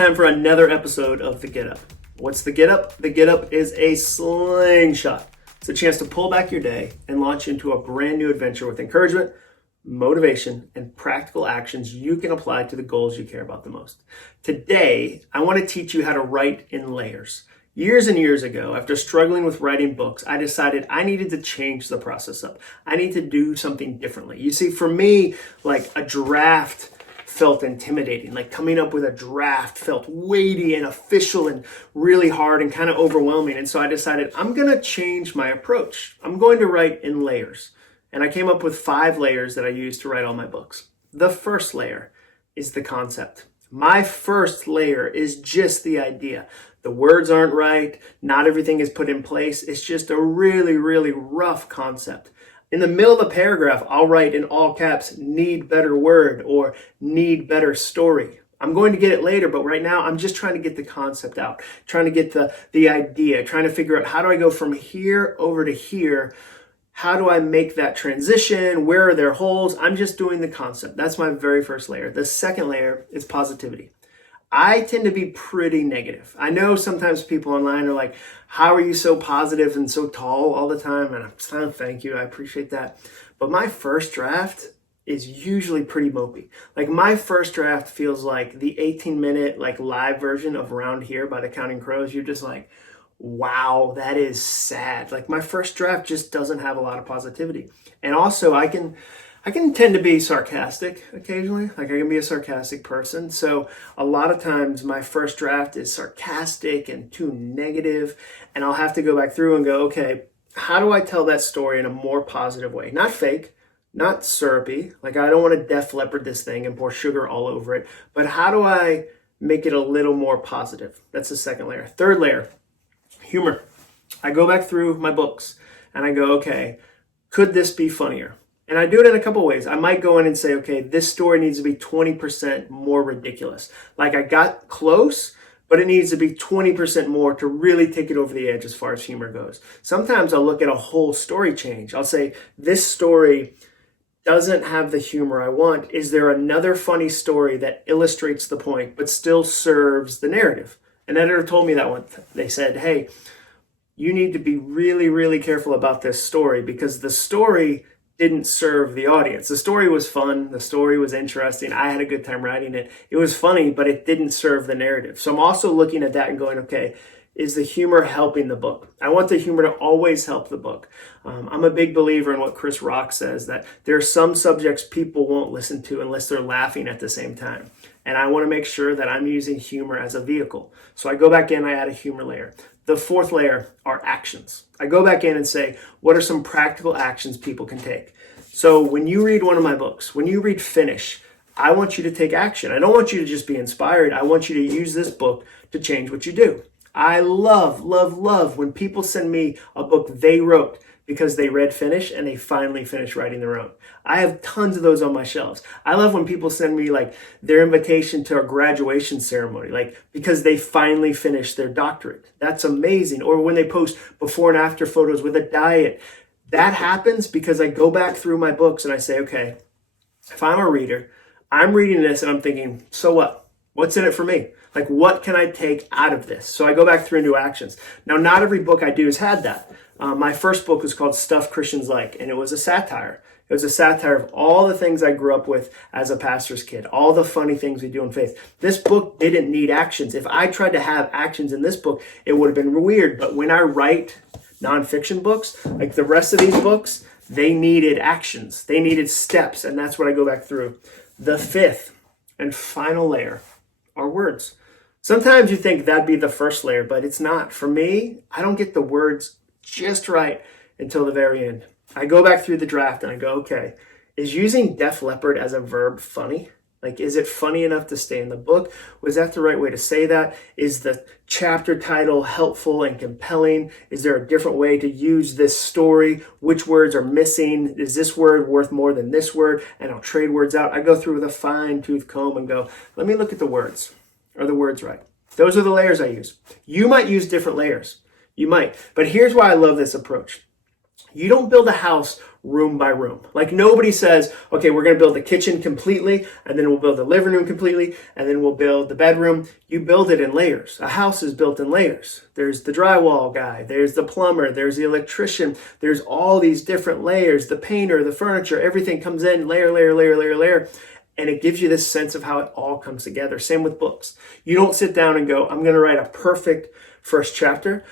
Time for another episode of The Get Up. What's The Get Up? The Get Up is a slingshot. It's a chance to pull back your day and launch into a brand new adventure with encouragement, motivation, and practical actions you can apply to the goals you care about the most. Today, I want to teach you how to write in layers. Years and years ago, after struggling with writing books, I decided I needed to change the process up. I need to do something differently. You see, for me, like a draft felt intimidating. Like coming up with a draft felt weighty and official and really hard and kind of overwhelming. And so I decided I'm going to change my approach. I'm going to write in layers. And I came up with 5 layers that I use to write all my books. The first layer is the concept. My first layer is just the idea. The words aren't right. Not everything is put in place. It's just a really, really rough concept. In the middle of the paragraph, I'll write in all caps, need better word or need better story. I'm going to get it later, but right now I'm just trying to get the concept out, trying to get the idea, trying to figure out how do I go from here over to here? How do I make that transition? Where are there holes? I'm just doing the concept. That's my very first layer. The second layer is positivity. I tend to be pretty negative. I know sometimes people online are like, how are you so positive and so tall all the time? And I'm saying, thank you, I appreciate that. But my first draft is usually pretty mopey. Like my first draft feels like the 18-minute like live version of Around Here by the Counting Crows. You're just like, wow, that is sad. Like my first draft just doesn't have a lot of positivity. And also I can tend to be sarcastic occasionally. Like I can be a sarcastic person. So a lot of times my first draft is sarcastic and too negative. And I'll have to go back through and go, okay, how do I tell that story in a more positive way? Not fake, not syrupy. Like I don't want to Def Leppard this thing and pour sugar all over it. But how do I make it a little more positive? That's the second layer. Third layer, humor. I go back through my books and I go, okay, could this be funnier? And I do it in a couple ways. I might go in and say, okay, this story needs to be 20% more ridiculous. Like I got close, but it needs to be 20% more to really take it over the edge as far as humor goes. Sometimes I'll look at a whole story change. I'll say, this story doesn't have the humor I want. Is there another funny story that illustrates the point, but still serves the narrative? An editor told me that one. They said, hey, you need to be really, really careful about this story because the story didn't serve the audience. The story was fun. The story was interesting. I had a good time writing it. It was funny, but it didn't serve the narrative. So I'm also looking at that and going, okay, is the humor helping the book? I want the humor to always help the book. I'm a big believer in what Chris Rock says, that there are some subjects people won't listen to unless they're laughing at the same time. And I want to make sure that I'm using humor as a vehicle. So I go back in, I add a humor layer. The fourth layer are actions. I go back in and say, what are some practical actions people can take? So when you read one of my books, when you read Finish, I want you to take action. I don't want you to just be inspired. I want you to use this book to change what you do. I love, love, love when people send me a book they wrote because they read Finish and they finally finished writing their own. I have tons of those on my shelves. I love when people send me like their invitation to a graduation ceremony, like because they finally finished their doctorate. That's amazing. Or when they post before and after photos with a diet. That happens because I go back through my books and I say, okay, if I'm a reader, I'm reading this and I'm thinking, so what? What's in it for me? Like, what can I take out of this? So I go back through and do actions. Now, not every book I do has had that. My first book was called Stuff Christians Like, and it was a satire. It was a satire of all the things I grew up with as a pastor's kid, all the funny things we do in faith. This book didn't need actions. If I tried to have actions in this book, it would have been weird. But when I write nonfiction books, like the rest of these books, they needed actions. They needed steps, and that's what I go back through. The fifth and final layer are words. Sometimes you think that'd be the first layer, but it's not. For me, I don't get the words just right until the very end. I go back through the draft and I go, okay, is using Def Leppard as a verb funny? Like, is it funny enough to stay in the book? Was that the right way to say that? Is the chapter title helpful and compelling? Is there a different way to use this story? Which words are missing? Is this word worth more than this word? And I'll trade words out. I go through with a fine-tooth comb and go, let me look at the words. Are the words right? Those are the layers I use. You might use different layers. You might. But here's why I love this approach. You don't build a house room by room. Like nobody says, okay, we're going to build the kitchen completely, and then we'll build the living room completely, and then we'll build the bedroom. You build it in layers. A house is built in layers. There's the drywall guy, there's the plumber, there's the electrician, there's all these different layers, the painter, the furniture, everything comes in layer, layer, layer, layer, layer. And it gives you this sense of how it all comes together. Same with books. You don't sit down and go, I'm going to write a perfect first chapter,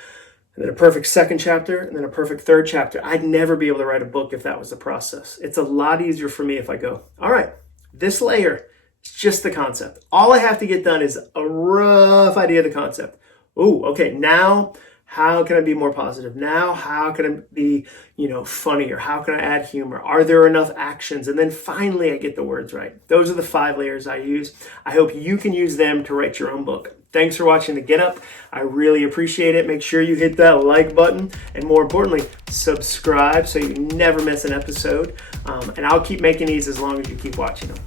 and then a perfect second chapter, and then a perfect third chapter. I'd never be able to write a book if that was the process. It's a lot easier for me if I go, all right, this layer is just the concept. All I have to get done is a rough idea of the concept. Oh, okay, now how can I be more positive? Now how can I be, funnier? How can I add humor? Are there enough actions? And then finally I get the words right. Those are the 5 layers I use. I hope you can use them to write your own book. Thanks for watching The Get Up. I really appreciate it. Make sure you hit that like button, and more importantly, subscribe so you never miss an episode. And I'll keep making these as long as you keep watching them.